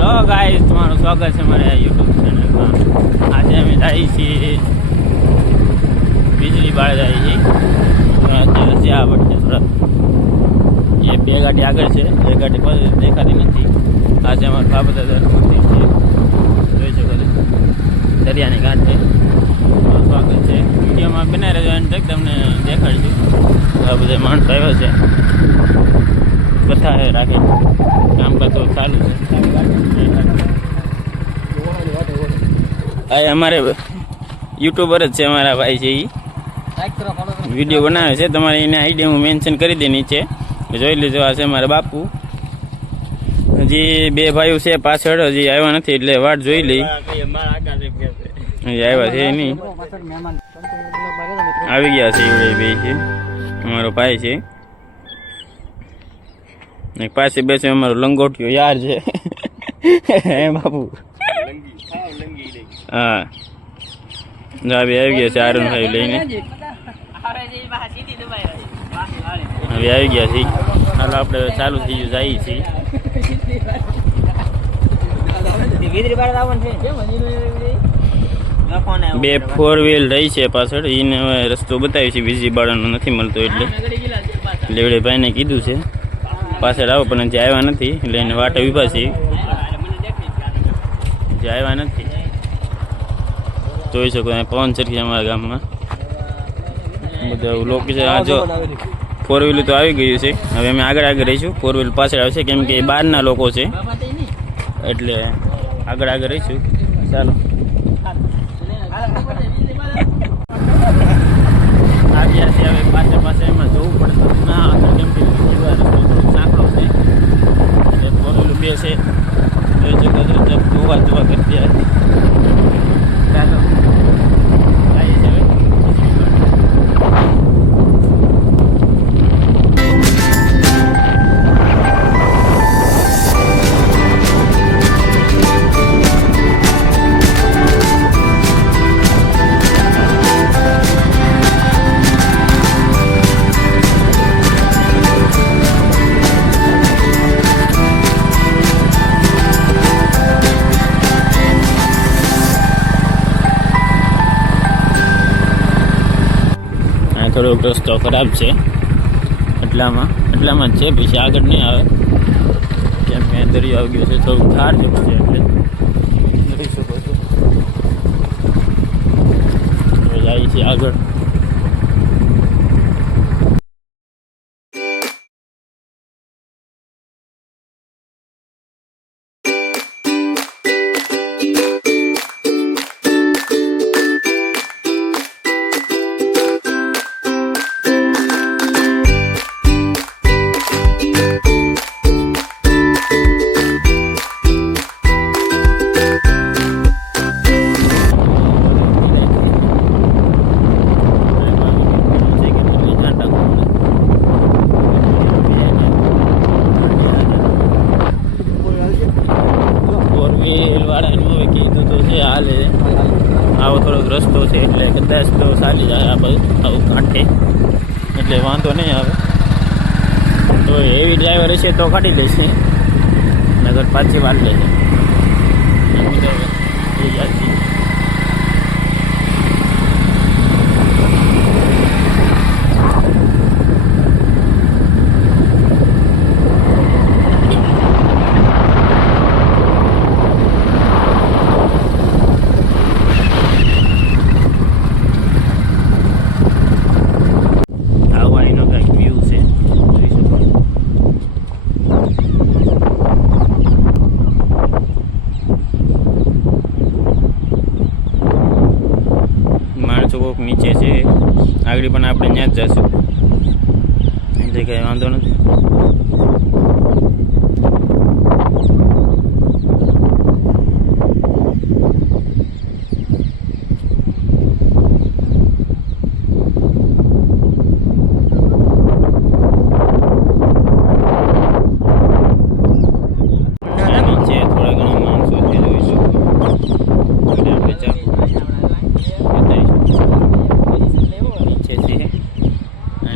Hello guys, તમારું સ્વાગત છે મારા યુટ્યુબ ચેનલમાં. આજે અમે જઈએ છીએ વીજળી બાળ જઈએ છીએ. અત્યારે જ્યાં પડશે થોડા એ બે ગાડી આગળ છે, બે ગાડી પાછળ દેખાતી નથી. આજે અમારું બાબત મંદિર છે, જોઈ શકો છો, દરિયાની કાંઠે. સ્વાગત છે. વિડીયોમાં બનાવી રહેજો, એન્ડ તક તમને દેખાડીશું. આ બધા માણસો આવ્યા છે, કથા રાખે, કામકાજ તો ચાલુ છે. આ અમારે યુટ્યુબર જ છે, અમારા ભાઈ છે. એ વિડીયો બનાવે છે. તમારે એને આઈડી હું મેન્શન કરી દે નીચે, જોઈ લેજો. આ છે મારા બાપુ. હજી બે ભાઈઓ છે પાછળ, હજી આવ્યા નથી, એટલે વાટ જોઈ લઈ. હજી આવ્યા છે નહીં, આવી ગયા છે. એવડે બે છે, અમારો ભાઈ છે. પાસે બેસે અમારો લંગોટિયો યાર છે. હે બાપુ? હા, આવી ગયા છે આરન5 લઈને. હવે આવી ગયા છે. હાલો આપણે ચાલુ થઈ ગયું, જઈએ છીએ. બે 4 વ્હીલ રહી છે પાછળ, એને હવે રસ્તો બતાવી છે. વીજળી બાળાનો નથી મળતો, એટલે લેવડે ભાઈને કીધું છે પાછળ આવો, પણ જે આવ્યા નથી, એટલે એને વાટે ઊભા છે. જે આવ્યા નથી, જોઈ શકો. પવન સરખી અમારા ગામમાં બધા લોકેશન. આ જો 4 વ્હીલ તો આવી ગયું છે. હવે અમે આગળ રહીશું. 4 વ્હીલ પાછળ આવશે, કેમ કે બહારના લોકો છે, એટલે આગળ રહીશું. ચાલો આવ્યા છે. હવે પાસે એમાં જવું પડશે ના, કેમ કે સાંકળો છે, એટલે 4 વ્હીલ બે છે. જોવા કરતી ચાલો થોડોક રસ્તો ખરાબ છે, એટલામાં જ છે. પછી આગળ નહીં આવે, કેમ કે દરિયો આવી ગયો છે. થોડુંક ધાર જેવું છે, એટલે જોઈ શકો છો. જાય છે આગળ. આવો થોડોક રસ્તો છે, એટલે કદાચ તો ચાલી જાય આ બધું આવું કાંઠે, એટલે વાંધો નહીં આવે. તો એવી ડ્રાઈવર હશે તો કાઢી લેશે, નગર પાછી વાર લેશે. નીચે છે આગળ, પણ આપણે ત્યાં જ જશું, એટલે કંઈ વાંધો નથી. નીચે થોડા ઘણા માણસો છે, જોઈશું.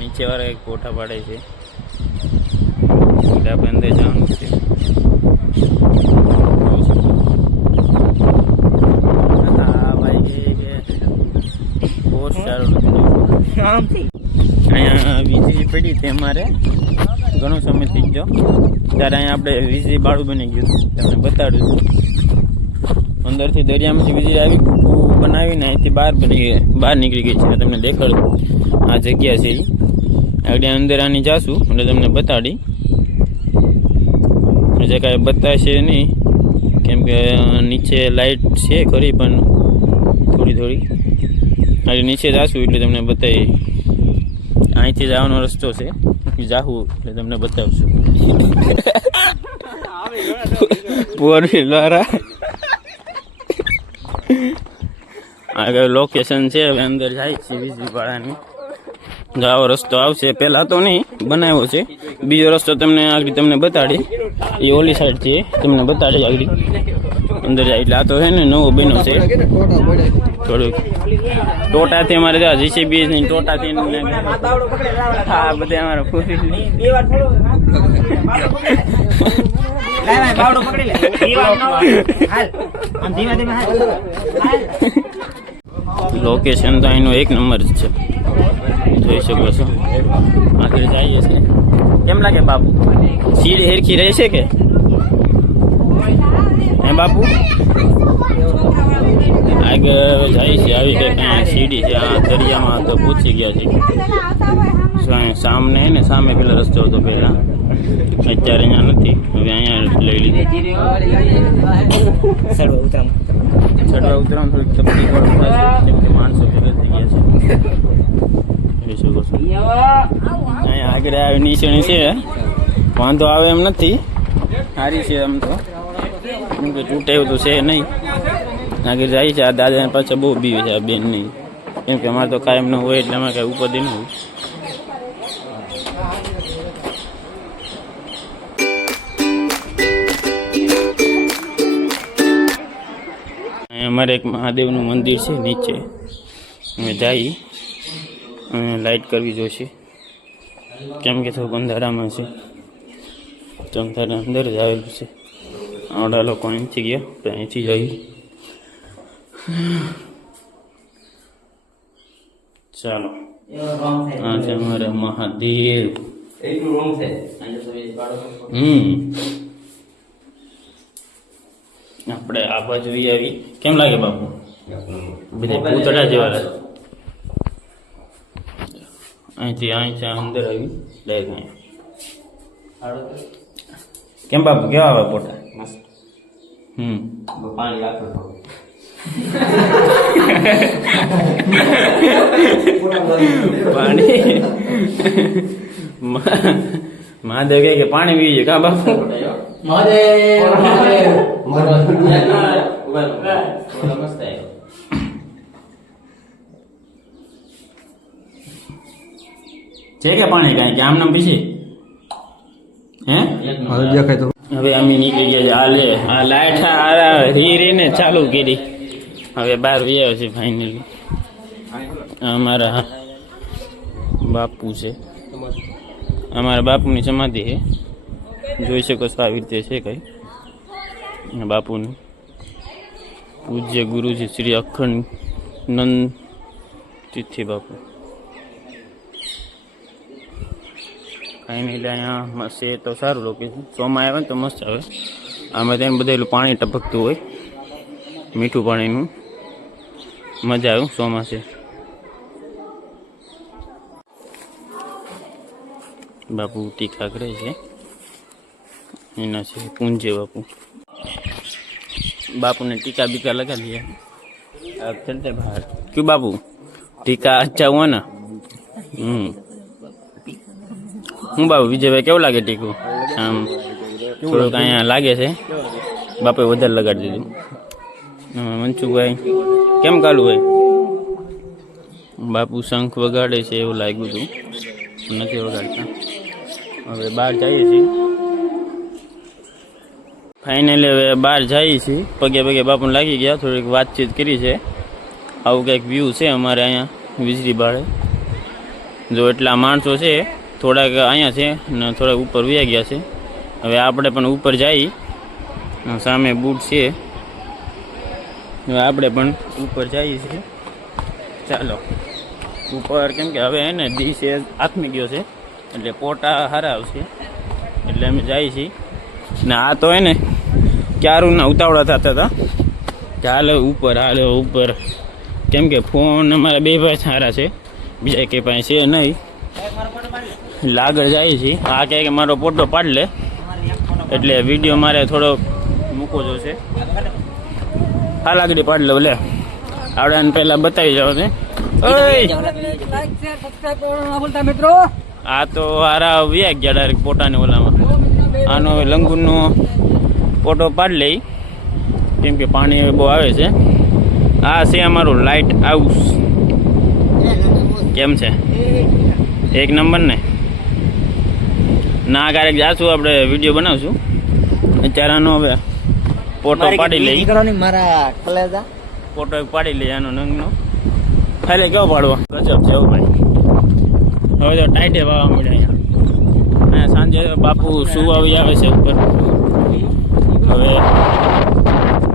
નીચેવાળા એક કોઠા પાડે છે, એટલે આપણે અંદર જવાનું છે. અહીંયા વીજળી પડી તે અમારે ઘણો સમય થઈ ગયો ત્યારે અહીંયા આપણે વીજળી બાળું બની ગયું તમને બતાડ્યું છું અંદરથી દરિયામાંથી વીજળી આવી બનાવીને અહીંથી બહાર નીકળી ગઈ છે તમને દેખાડું આ જગ્યા છે આગળ અંદર આની જાશું એટલે તમને બતાડી જે કાંઈ બતાવશે નહીં કેમ કે નીચે લાઇટ છે ખરી પણ થોડી આજે નીચે જાશું એટલે તમને બતાવી અહીંથી જવાનો રસ્તો છે જાહું એટલે તમને બતાવશું ફોર વ્હીલર આગળ લોકેશન છે હવે અંદર જાય છે વીજળી વાળાની આવો રસ્તો આવશે પહેલાં તો નહીં બનાવ્યો છે બીજો રસ્તો તમને આગળ તમને બતાડી એ ઓલી સાઈડ છે તમને બતાડી આગળ અંદર જાય એટલે આ તો છે ને નવો બન્યો છે થોડુંક ટોટાથી અમારે ત્યાં જીસીબી ની ટોટાથી હા બધે અમારે લોકેશન તો અહીંનો એક નંબર જ છે જોઈ શકો છો આગળ જઈએ છે કેમ લાગે બાપુ સીડી હેરખી રહેશે કે હે બાપુ આગળ જાય છે આવી કંઈક અહીંયા સીડી છે આ દરિયામાં તો પૂછી ગયા છે સામને ને સામે પેલા રસ્તો હતો પહેલા અત્યારે અહીંયા નથી હવે અહીંયા લઈ લીધી ચડવા ઉતરવાનું થોડીક તકલીફ પડશે કેમ કે માણસો ભેગા થઈ ગયા છે જોઈ શકો છો અહીંયા આગળ આવી નિશાણી છે વાંધો આવે એમ નથી સારી છે આમ તો કેમ કે તૂટે એવું તો છે નહીં આગળ જાય છે આ દાદાને પાછા બહુ બીવે છે આ બેન નહીં કેમ કે અમારે તો કાયમ ન હોય એટલે અમારે કાંઈ ઉપાધિ ન હોય અમારે એક મહાદેવનું મંદિર છે નીચે અમે જઈ લાઇટ કરવી જોઈશે કેમ કે થોડુંક અંધારામાં છે તો અંધારા અંદર જ આવેલું છે આવડા લોકો અહીંથી ગયા તો અહીંથી જઈ ચાલો આ છે અમારા મહાદેવ આપણે આ બાજુ આવી કેમ લાગે બાપુ બધા પૂતળા જેવા લાગે અહીંથી અંદર આવી ડાયરેક્ટ કેમ બાપુ કેવા આવે પોટા પાણી રાખો પાણી મહાદેવ કે પાણી પીજે કા બાપુ છે કે પાણી કઈ કે આમ નામ પીશે હે હવે અમે નીકળી ગયા છે આ લે આ લાઈટ રીને ચાલુ કરી હવે બહાર વ્યાયો છે ફાઇનલી અમારા બાપુ છે અમારા બાપુની સમાધિ છે જોઈ શકો છો આવી રીતે છે કઈ બાપુની પૂજ્ય ગુરુજી શ્રી અખંડ નંદ તિથિ બાપુ કાંઈ નહીં એટલે અહીંયા છે તો સારું લોકેશન ચોમાં આવે ને તો મસ્ત આવે આમાં ત્યાં બધેલું પાણી ટપકતું હોય મીઠું પાણીનું મજા આવે ચોમાસે બાપુ ટીકા કરે છે એના છે પૂંજે બાપુ બાપુને टीका बीका लगा लिया अब चलते बाहर क्यों बाबू टीका अच्छा हुआ ना હું બાબુ વિજયભાઈ કેવું લાગે ટીકું આમ થોડુંક અહીંયા લાગે છે બાપે વધારે લગાડી દીધું મનસુખભાઈ કેમ કાલું ભાઈ બાપુ શંખ વગાડે છે એવું લાગ્યું હતું નથી વગાડતા હવે બહાર જઈએ છીએ ફાઇનલી હવે બહાર જઈએ છીએ પગે પગે બાપુને લાગી ગયા થોડીક વાતચીત કરી છે આવું કંઈક વ્યૂ છે અમારે અહીંયા વીજળી બાળે જો એટલા માણસો છે થોડાક અહીંયા છે ને થોડાક ઉપર વયા ગયા છે હવે આપણે પણ ઉપર જઈ સામે બૂટ છે હવે આપણે પણ ઉપર જઈએ છીએ ચાલો ઉપર કેમ કે હવે એને ડીશ એ આથમી ગયો છે એટલે પોટા સારા આવશે એટલે અમે જઈએ છીએ ને આ તો એને ક્યારું ના ઉતાવળા થતા હતા કે હાલો ઉપર કેમ કે ફોન અમારા બે ભાઈ સારા છે બીજા કે પાસે છે નહીં એટલે આગળ જાય છે આ કહે કે મારો ફોટો પાડ લે એટલે વિડીયો મારે થોડો મૂકવો જોશે હાલ આગળ પાડ લો લે આવડાને પહેલાં બતાવી જાઓ ને મિત્રો આ તો હારા વ્યાગ ગયા ડાયરેક્ટ પોટાને ઓલામાં આનો લંગુરનો ફોટો પાડી લઈ કેમ કે પાણી બહુ આવે છે આ છે અમારું લાઇટ હાઉસ કેમ છે એક નંબર ને ના ક્યારેક જાશું આપણે વિડીયો બનાવશું ચારાનો હવે ફોટો પાડી લઈ મારા કલેજા ફોટો પાડી લઈ આનો નંગનો ખાલી કેવો પાડવો ગજબ છે એવું ભાઈ હવે તો ટાઈટે વાવા મળે અહીંયા અને સાંજે બાપુ સુવાવી આવે છે ઉપર હવે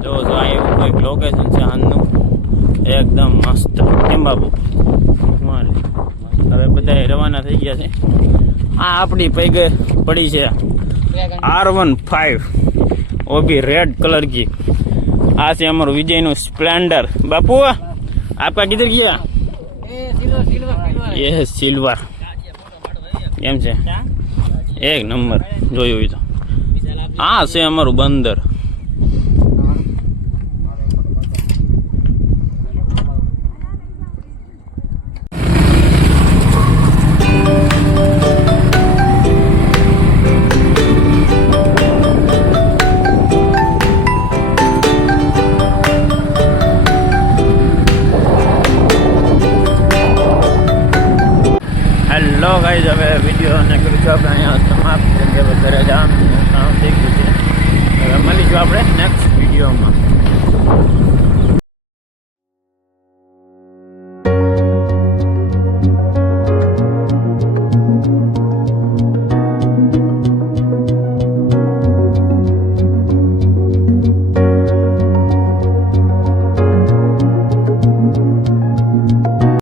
જો એવું કંઈક લોકેશન છે આજનું એકદમ મસ્ત કેમ બાપુ હવે બધા રવાના થઈ ગયા છે આ આપણી પૈગે પડી છે R15 वो भी रेड कलर की आ से हमारे विजय नो स्प्लेंडर बापू आपका किधर गया ये है सिल्वर કેમ છે એક નંબર જોયું હોય તો આ છે અમારું બંદર હેલો ગાઈઝ હવે વિડીયોને કરું છું આપણે અહીંયા સમાપ્ત કેમ કે ઘરે જવાનું કામ થઈ ગયું છે હવે મળીશું આપણે નેક્સ્ટ વિડીયોમાં